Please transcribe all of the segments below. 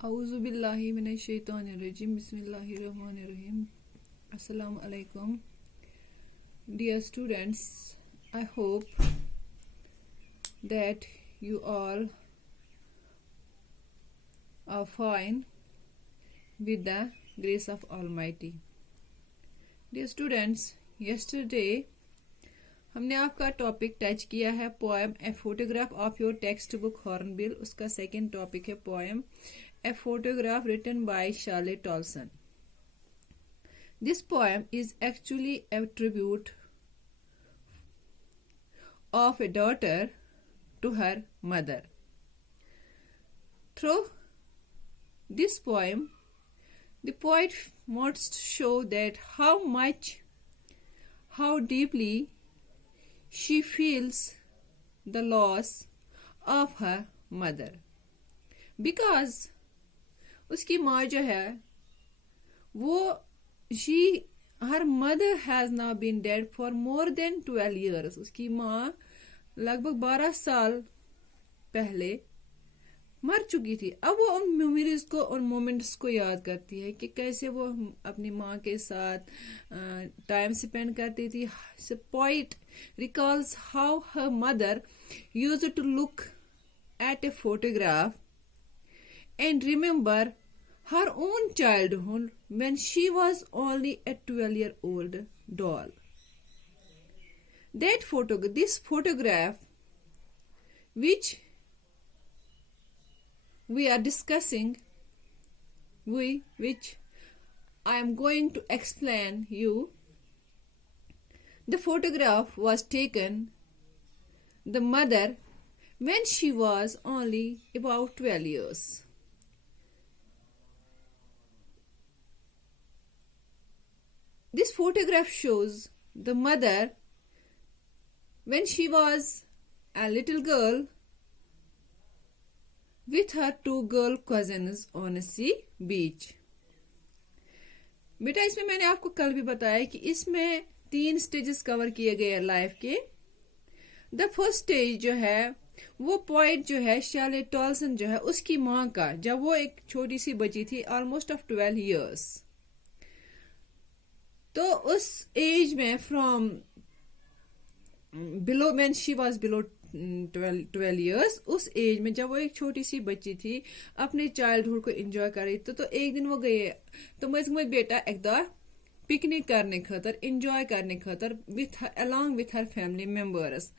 Auzubillahi minash-shaytanir-rajim. Bismillahir-rahmanir-rahim. Assalamu alaikum. Dear students, I hope that you all are fine with the grace of Almighty. Dear students, yesterday हमने आपका topic touch किया है poem a photograph of your text book Hornbill. उसका second topic है poem a photograph written by Shirley Toulson. This poem is actually a tribute of a daughter to her mother. Through this poem, the poet wants to show that how deeply she feels the loss of her mother. Because उसकी माँ जो है वो her mother has now been dead for more than 12 years. उसकी माँ लगभग 12 साल पहले मर चुकी थी. अब वो उन मेमोरीज को उन मोमेंट्स को याद करती है कि कैसे वो अपनी माँ के साथ टाइम स्पेंड करती थी. Poet recalls how her mother used to look at a photograph and remember her own childhood when she was only a 12-year-old doll. This photograph, which we are discussing, which I am going to explain you. The photograph was taken the mother when she was only about 12 years. This photograph shows the mother when she was a little girl with her two girl cousins on a sea beach. बेटा इसमें मैंने आपको कल भी बताया कि इसमें 3 stages cover किए गए लाइफ के. द फर्स्ट स्टेज जो है वो पॉइंट जो है शार्ले टॉल्सन जो है उसकी माँ का, जब वो एक छोटी सी बच्ची थी ऑलमोस्ट ऑफ 12 इयर्स. तो उस एज में from below when she was below 12 years, उस एज में जब वो एक छोटी सी बच्ची थी अपने चाइल्डहुड को एंजॉय कर रही थी. तो एक दिन वो गए तो मुझ बेटा एक दो पिकनिक करने खतर, एंजॉय करने खतर along with her family members.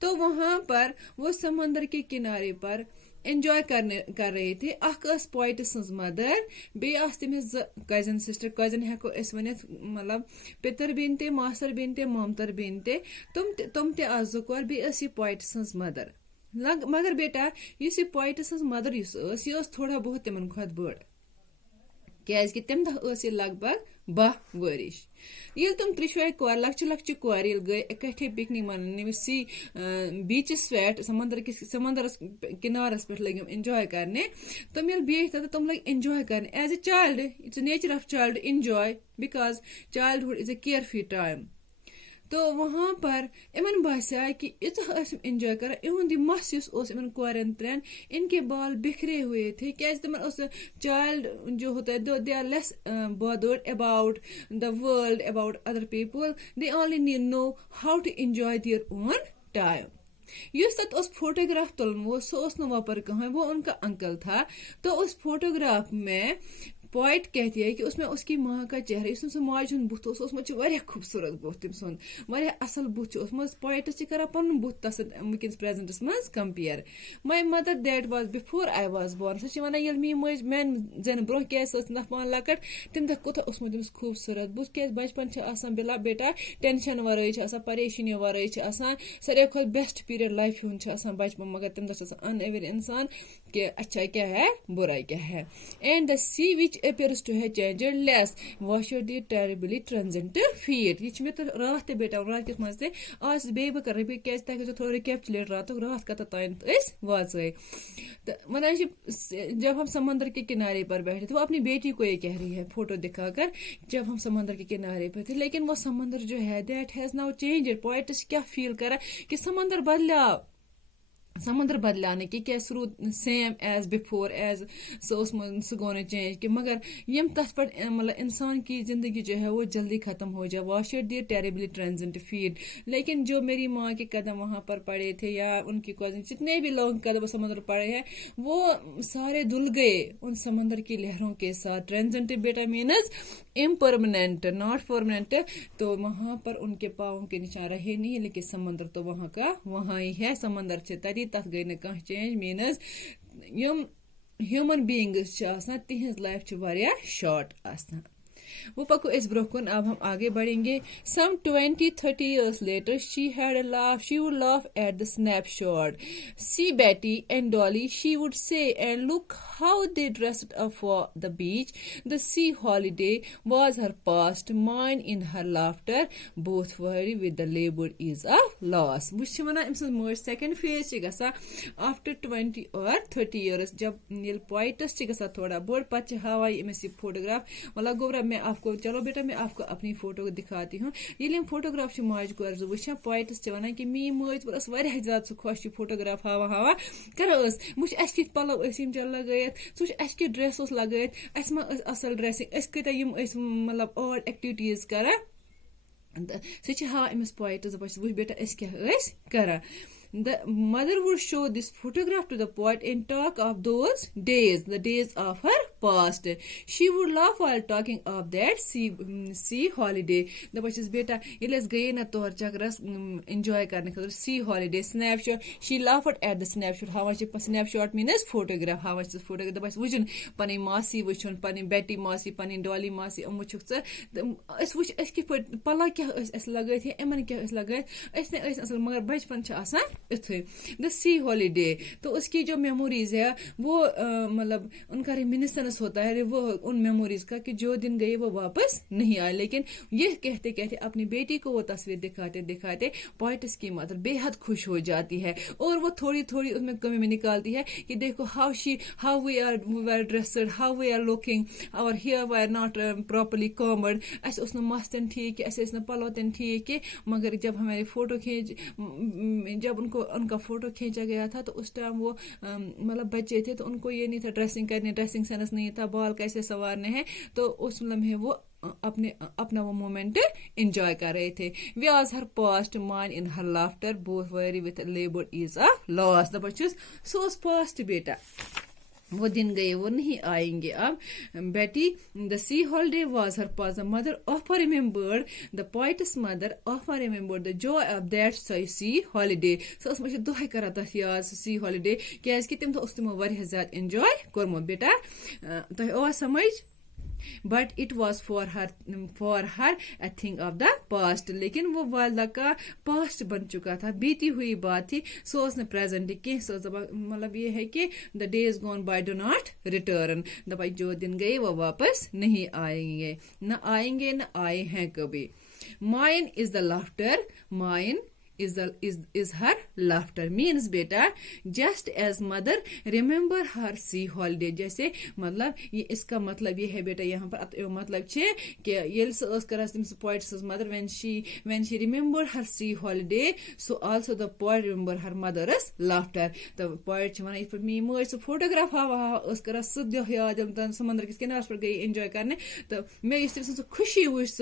तो वहां पर वो समंदर के किनारे पर एंजॉय कर रहे थे. अख पोइट सज मदर, बे तमिस कजन सिस्टर, कजन हेको अस वनित मतलब पितर बेन ते मास्टर बेन ते ममतर बेन ते तुम ते जुकोर बे ये पोइट सज मदर. मगर बेटा इस पोइट सज मदर यह थोड़ा बहुत तिमन खुद बड़, क्या तम दह लगभग 12 वरिश. ये तुम त्रिशवाय कोर लक्चि कोर गए इकट्ठे पिकनिक मन सी बीचस पे समंदरस किनारस पे लगे एंजॉय करने. तुम ये बे तुम लग एंजॉय करने as a child. It's nature of child enjoy because childhood is a carefree time. तो वहां पर इमन बासा कि इतना एंजॉय कर इहुंद मस इन कोरन त्रेन, इनके बाल बिखरे हुए थे. क्या चाइल्ड जो होता है they are less bothered about the world, about other people. They only know how to enjoy their own time. उस फोटोग्राफ तुलन वो वहाँ पर कहा, वो उनका अंकल था. तो उस फोटोग्राफ में पोइट कहती है कि उसमें उसकी माँ का चेहरा, इसमें माज बुत खूबसूरत बुत, तम सुन असल बुत. पोइट कर पन बुत तस वनकस प्रेजेंटस मज compare. My mother that was before I was born. सह वन ये मी मज मैन जन ब्रोह क्या पान लकट तम दह कोथा तमिस खूबसूरत बुत. क्या बचपन बिला बेटा टेंशन वरई परेशानी वरई सारे खुद बेस्ट पीरियड लाइफ हूं बचपन. मगर तम दह अनअवेयर इंसान कि अच्छा क्या है बुराई क्या है. And the sea which appears to have changed less washed the terribly transient feet. ये मे तो रात बेटा रात किस मज आज बे बह कर क्या थोड़ा रिकेपचुलेट रात का तान वाचे. वन जब हम समंदर के किनारे पर बैठे थे, वो अपनी बेटी को ये कह रही है फोटो दिखाकर, जब हम समंदर के किनारे पर थे. लेकिन वो समंदर जो है that has now changed. Poet क्या फील करा कि समंदर बदलाव. समुद्र बदलाने की क्या सू सेम एज बिफोर एज सो गो चेंज कि मगर यम तथ पर मतलब इंसान की जिंदगी जो है वो जल्दी खत्म हो जाए। Wash it dear terribly transient feed. लेकिन जो मेरी माँ के कदम वहां पर पड़े थे या उनकी कजिन जितने भी लोग कदम समुद्र पड़े हैं वो सारे धुल गए उन समुद्र की लहरों के साथ। ट्रांजिएंट बेटा मीनस इम्परमानेंट नॉट परमानेंट। तो वहां पर उनके पाँव के निशान रहे नहीं, लेकिन समुद्र तो वहां का वहां ही है। समुद्र से तरी तथ गई न कह चेंज। मीनस यम ह्यूमन बीइंग्स तिहज लाइफ शॉर्ट आसान। वो पको इस ब्रोकन। अब हम आगे बढ़ेंगे। Some 20-30 years later, she had a laugh. She would laugh at the snapshot. See Betty and Dolly, she would say, and look how they dressed up for the beach. The sea holiday was her past, mine in her laughter. Both worry with the labor is a loss. Which one is more second phase gasa after 20 or 30 years. जब नील poetess gasa थोड़ा bore पच हवाई इमेसी photograph वाला गोबरा मैं आपको चलो बेटा मैं आपको अपनी फोटो दिखाती हूँ। ये फोटोग्राफ माज कर्ज वो पोइटस वन कि मी मज बस ज्यादा खुश फोटोग्राफ हावा हावा कर मुझ अस कि पलो लगत सह अस कि ड्रेस लगत अस मा असल ड्रेसिंग कत मतलब ऑड एक्टिविटीज कर सह हावा अमिस पोइटस वो बेटा अस क्या कर। The mother would show this photograph to the poet and talk of those days, the days of her past. She would laugh while talking of that sea holiday. The bachas beta ilas gaye na tor chakras enjoy karne khatir sea holiday snapshot. She laughed at the snapshot. How much snapshot means photograph. How much photograph the bachas wujun pani masi wujun pani Betty masi pani Dolly masi umuchuk sa as wuch as ki pala kya as lagai the eman kya as lagai as ne as asal magar bachpan cha asan the C holiday. तो उसकी जो memories है वो मतलब उनका रिमिनिसेंस होता है वो उन मेमोरीज का कि जो दिन गए वो वापस नहीं आए। लेकिन ये कहते कहते अपनी बेटी को वो तस्वीर दिखाते दिखाते पोइटस की मदर बेहद खुश हो जाती है और वो थोड़ी थोड़ी उसमें कमी में निकालती है कि देखो how we are dressed, how we are looking, और here we are not properly combed. ऐसे उसने मस्त ठीक ऐसे इसने पलो ठीक है। मगर जब हमारे फोटो खींच जब उनका फोटो खींचा गया था तो उस टाइम वो मतलब बच्चे थे तो उनको ये नहीं था ड्रेसिंग करनी, ड्रेसिंग सेंस नहीं था, बाल कैसे संवारने हैं। तो उस लम्हे वो अपना वो मोमेंट एंजॉय कर रहे थे। वी आज her past man in her laughter both very with labour is a loss. The बच्चों सो पास्ट बेटा वो दिन गए वो नहीं आएंगे अब। बेटी the sea holiday was her past. The mother of remembered the poet's mother of remembered the joy of that sea holiday. So दोहे कर तथ याद सी हॉलिडे क्या तम तमो वारिया ज्यादा एंजॉय कोरमुत बेटा तुम समझ। But it was for her a thing of the past. लेकिन वो वालदा का पास्ट बन चुका था, बीती हुई बात थी। सो उसने प्रेजेंट की मतलब ये है कि the days gone by do not return. दबाई जो दिन गए वो वापस नहीं आएंगे, न आएंगे न आए हैं कभी। Mine is the laughter, mine is her laughter means बेटा just as mother remember her sea holiday। जैसे मतलब ये इसका मतलब ये है बेटा यहाँ पर मतलब छे कि ये poet's mother when she remembered her sea holiday so also the poet remember her mother's laughter। तो poet छ वनान इस मी मज फोटोग्राफ हावा उस करा सद्यो याद समुद्र किस किनारे पर गई एंजॉय करने। तो मैं इस तरह खुशी वुच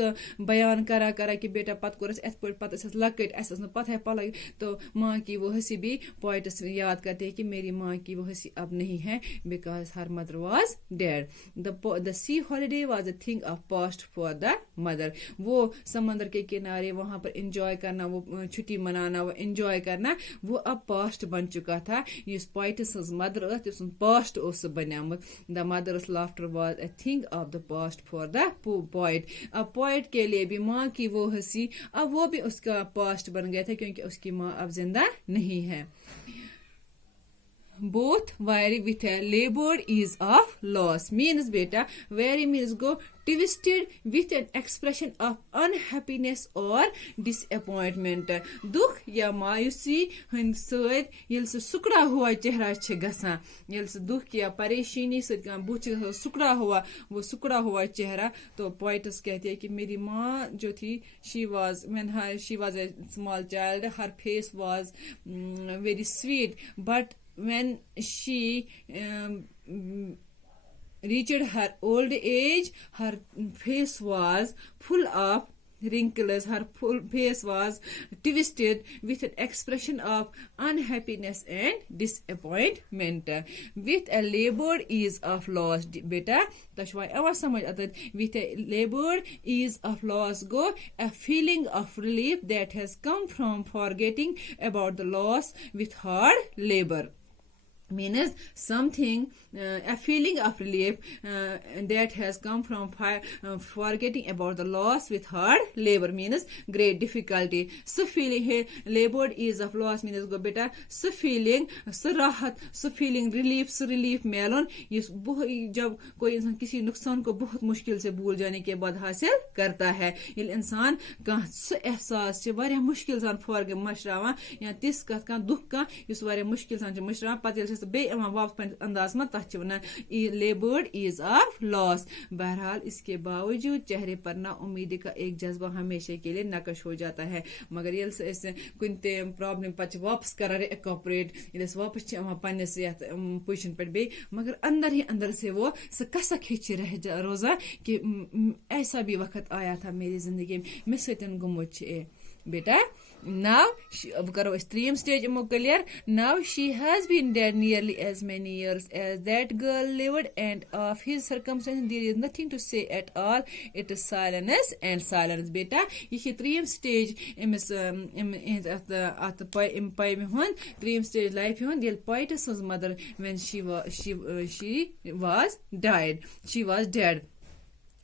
बयान करा करा कि बेटा पत कोर पत लकट पत है पल। तो माँ की वो हंसी भी पोइटस याद करते हैं कि मेरी माँ की वो हंसी अब नहीं है because her mother was dead. The sea holiday was a thing of past for the mother. वो समंदर के किनारे वहां पर एंजॉय करना, वो छुट्टी मनाना, वो एंजॉय करना वो अब पास्ट बन चुका था। इस पोइटस मदर पास्ट बनियामत। The mother's laughter was a thing of the past for the poet. अब पोइट के लिए भी माँ की वो हंसी अब वो भी उसका पास्ट बन गया था क्योंकि उसकी माँ अब जिंदा नहीं है। both vary with a labored ease of loss. Means beta vary means go twisted with an expression of unhappiness or disappointment. दुख या मायूसी हंद सद यिल सुकड़ा हुआ चेहरा छ गसान, यिल दुख या परेशानी सद बुथ सुकड़ा हुआ, वो सुकड़ा हुआ चेहरा. तो पोइट्स कहती है कि मेरी माँ जो थी, she was a small child, her face was very sweet, but when she reached her old age, her face was full of wrinkles, her full face was twisted with an expression of unhappiness and disappointment. With a labored ease of loss, beta, tashwai awa samajh atat, with a labored ease of loss go a feeling of relief that has come from forgetting about the loss with hard labor. Means something, a feeling of relief that has come from forgetting about the loss with hard labor, means great difficulty. So feeling labored ease of loss means go beta, so feeling, so rahat, so feeling relief melon. जब कोई इंसान किसी नुकसान को बहुत मुश्किल से भूल जाने के बाद हासिल करता है, ये इंसान का सो एहसास से वारिया मुश्किल सान फॉरगे मशरावा या तिस का दुख का इस वारिया मुश्किल सान मशरावा पता बे वापस अंदाज में तथ वन लेबर्ड इज ऑफ लॉस. बहरहाल इसके बावजूद चेहरे पर ना उम्मीद का एक जज्बा हमेशा के लिए नकश हो जाता है. मगर ये कुन प्रॉब्लम पे वापस कर इकॉपरेट, वापस पन्नस पोजिशन पे बे, मगर अंदर ही अंदर से वो कसक हिच रह रोजा कि ऐसा भी वक्त आया था मेरी जिंदगी में, मे सतन गुमुत बेटा. Now, अब करो extreme stage clear. Now she has been dead nearly as many years as that girl lived, and of his circumstances there is nothing to say at all. It is silence and silence. Beta, ये extreme stage इस at the poem हूँ extreme stage life हूँ. The poetess mother when she was died. She was dead.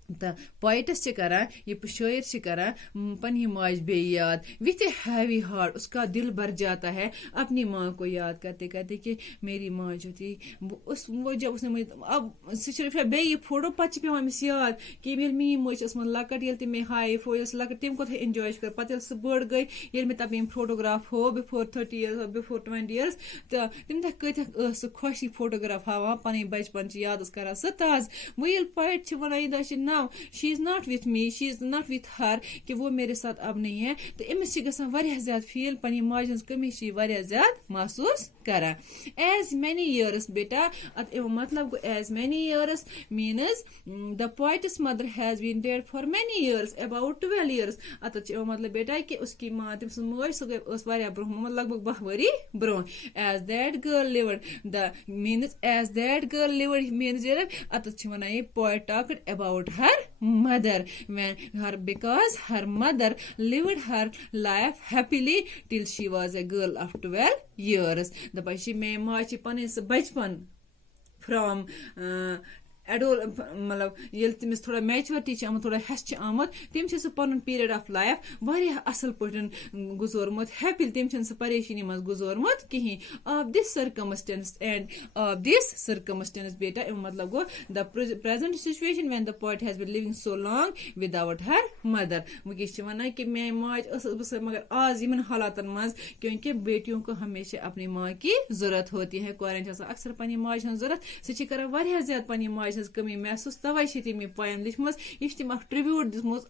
The poetess करा, ये शायर करा पन्नी माज बे याद. विथ ए हैवी हार्ट उसका दिल भर जाता है अपनी माँ को याद करते करते कि मेरी माँ जो थी वो जब उसने मुझे अब सिर्फ बे ये फोटो पच पे अमिस याद कि मेरी मी मोच मन लकट ये ते मे हाई फो लकट तम कत एंजॉय कर पत सह बड़ गई ये मे तब फोटोग्राफ हो बिफोर 30 years बिफोर 20 years तो तम तक कत सह खुशी फोटोग्राफ हावा पन बचपन याद करा सह ताज. वो ये poet one now she is not with me, she is not with her कि वो मेरे साथ अब नहीं है. तो इमिस गसान वारिया ज्यादा फील पनी माज हंस कमी वारिया ज्यादा महसूस करा. as many years बेटा अत मतलब गो as many years means the poet's mother has been dead for many years, about 12 years. अत मतलब बेटा कि उसकी माँ तम मज सो गई वारिया ब्रोह लगभग 10 worry bro. as that girl lived, the means as that girl lived means अत वन ये poet talked about her mother when her because her mother lived her life happily till she was a girl of 12 years. The bashi me machi panis bachpan from Adol मतलब ये तमिस थोड़ा maturity आमुत थोड़ा हेस आमुत तम पन period of life वारिया असल Patan गुजोरमुत happy तम सह परेशानी मज गुजोरमुत कहीं. Of this circumstance and of this circumstance बेटा मतलब go the present situation when the poet has been living so long without her mother. वह वन कि मे माज मगर आज इन हालातन मज क्योंकि बेटियों को हमेशा अपनी माँ की जरूरत होती है. कोरन अक्सर पनी माज जरूरत सह कर वारिया ज्यादा पनी माज कमी महसूस. तवे तम यह पोएम लिखम यह तम ट्रिब्यूट दिसमुत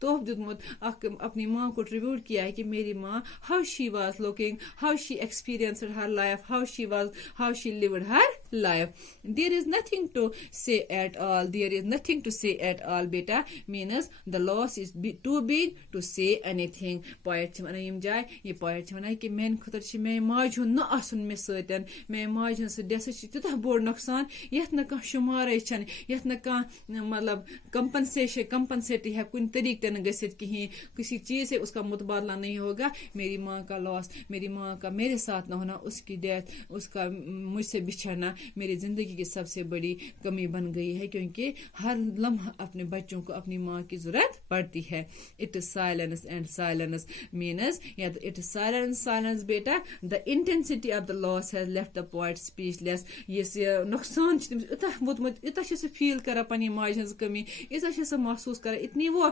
तोहफ दितमुत अपनी माँ को ट्रिब्यूट किया है कि मेरी माँ how she was looking, how she experienced her life, how she lived her life. There is nothing to say at all. There is nothing to say at all. Beta means the loss is too big to say anything. Poet one M जाय ये poet one कि main खतर मे माज न आसन मे सतन मे माज से डेस तूत बोड़ नुकसान यथ न कह शुमार यथ न कह मतलब कंपनसेट है कुन तरीक तन गसित कहीं किसी चीज से उसका मुतबादला नहीं होगा. मेरी माँ का लॉस, मेरी माँ का मेरे साथ न होना, उसकी डेथ, उसका मुझसे बिछड़ना मेरी जिंदगी की सबसे बड़ी कमी बन गई है, क्योंकि हर लम्हा अपने बच्चों को अपनी माँ की जरूरत पड़ती है. It is silence and silence मीनस या इट इज साइलेंस बेटा the intensity of the loss has left the poet speechless. ये नुकसान तमिस वोतमुत यूता फील करा पनी माज हज कमी, यूता महसूस करा, इतनी वो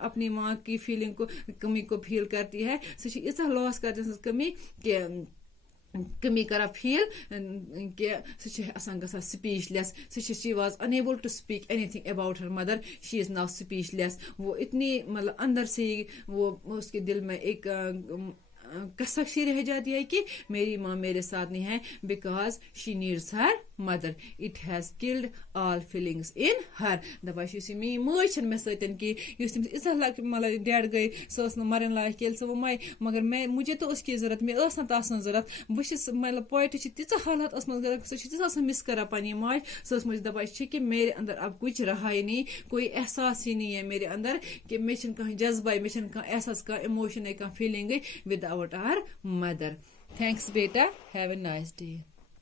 अपनी माँ की फीलिंग को कमी को फील करती है. सह लॉस करते कमी कि कमी करा फील कि सह speechless. She was unable to speak anything about her mother. She is now speechless. वो इतनी मतलब अंदर से ही वो उसके दिल में एक कसक सी रह जाती है कि मेरी माँ मेरे साथ नहीं है, because she needs her mother. It has killed all feelings in her. दपान मे मज मे सतन कि मतलब डेड गई, सह मरन लायक कि सह वो मई, मगर मैं मुझे तो उसकी जरूरत, मे जरूरत. बस मतलब पोइट तीच हालत सह मिस करा पनी माज. सह मुझे दपान कि मेरे अंदर अब कुछ रहा ही नहीं, कोई एहसास ही नहीं है मेरे अंदर कि मे जज्बा, मे एहसास कह इमोशन कह feeling without our mother. Thanks बेटा. Have a nice day.